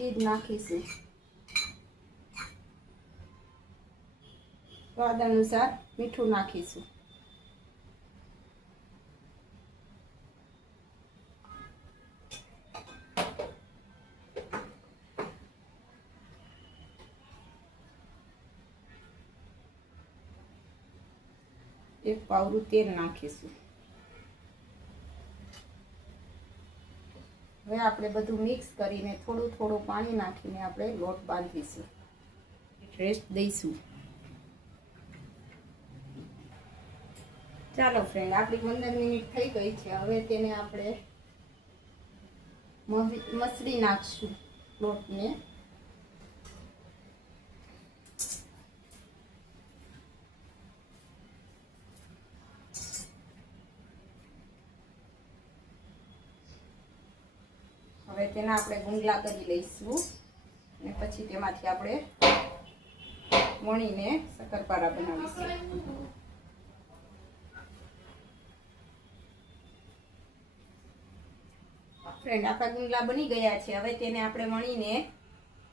ચીજ નાખીશું. સ્વાદ અનુસાર મીઠું નાખીશું. એક પાવડું તેલ નાખીશું. હવે આપણે બધું મિક્સ કરીને થોડું થોડું પાણી નાખીને આપણે લોટ બાંધીશું. રેસ્ટ દઈશું. ચાલો ફ્રેન્ડ આપણી પંદર મિનિટ થઈ ગઈ છે. હવે તેને આપણે મસળી- નાખશું લોટને. હવે તેના આપણે ગુંગલા કરી લઈશું. અને પછી તેમાંથી આપણે વણીને શક્કરપારા બનાવીશું. ફ્રેન્ડ આપણા ગુંગલા બની ગયા છે. હવે તેને આપણે વણીને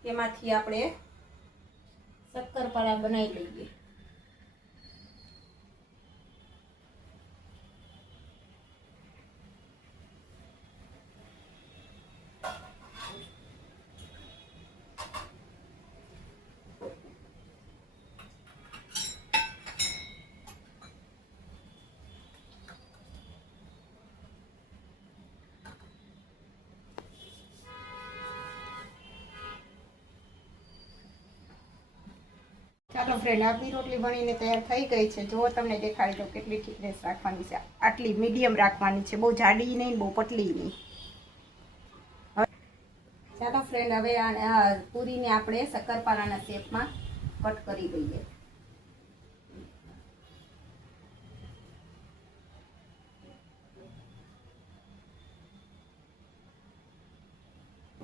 તેમાંથી આપણે શક્કરપારા બનાવી લઈએ. ચાલો ફ્રેન્ડ આપણી રોટલી બનીને તૈયાર થઈ ગઈ છે. જો તમને દેખાડી દો કેટલી થિકનેસ રાખવાની છે. આટલી મીડિયમ રાખવાની છે. બહુ જાડી નહીં, બહુ પતલી નહીં. ચાલો ફ્રેન્ડ હવે આ પૂરીને આપણે શક્કરપારાના શેપમાં કટ કરી દઈએ.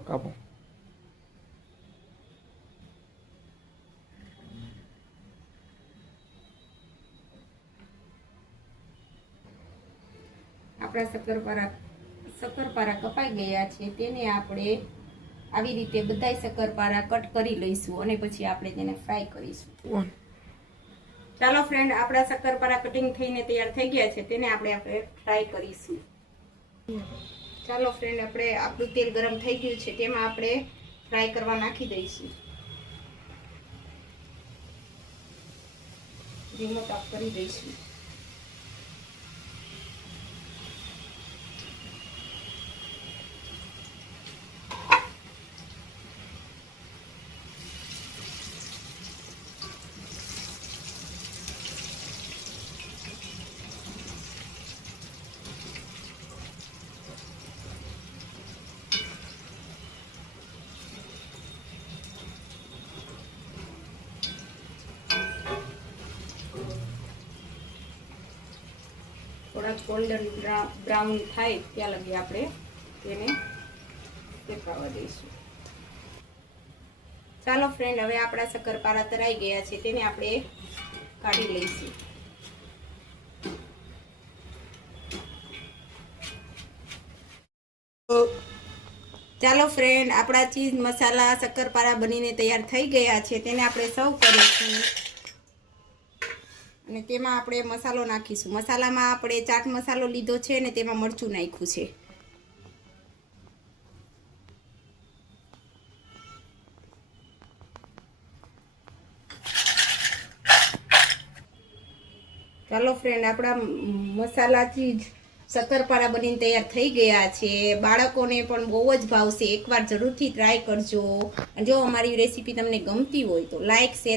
કાપો. આપણા શક્કરપારા શક્કરપારા કપાઈ ગયા છે તેને આપણે આવી રીતે બધાય શક્કરપારા કટ કરી લઈશું અને પછી આપણે તેને ફ્રાય કરીશું. ચાલો ફ્રેન્ડ આપણા શક્કરપારા કટિંગ થઈને તૈયાર થઈ ગયા છે તેને આપણે આપણે ફ્રાય કરીશું. ચાલો ફ્રેન્ડ આપણે આપણું તેલ ગરમ થઈ ગયું છે તેમાં આપણે ફ્રાય કરવા નાખી દઈશું. ધીમો તાપ કરી દઈશું. થોડા ગોલ્ડન બ્રાઉન થાય ત્યાં લગી આપણે તેને શેકાવા દઈશું. ચાલો ફ્રેન્ડ હવે આપણા શક્કરપારા તરાઈ ગયા છે, તેને આપણે કાઢી લઈશું. ચાલો ફ્રેન્ડ આપણા ચીઝ મસાલા શક્કરપારા બનીને તૈયાર થઈ ગયા છે, તેને આપણે સર્વ કરીશું. અને તેમાં આપણે મસાલો નાખીશું. મસાલામાં આપણે ચાટ મસાલો લીધો છે અને તેમાં મરચું નાખ્યું છે. ચાલો ફ્રેન્ડ આપણા મસાલાથી જ શક્કરપારા બનીને તૈયાર થઈ ગયા છે. બાળકોને પણ બહુ જ ભાવશે. એકવાર જરૂરથી ટ્રાય કરજો. જો અમારી રેસીપી તમને ગમતી હોય તો લાઈક શેર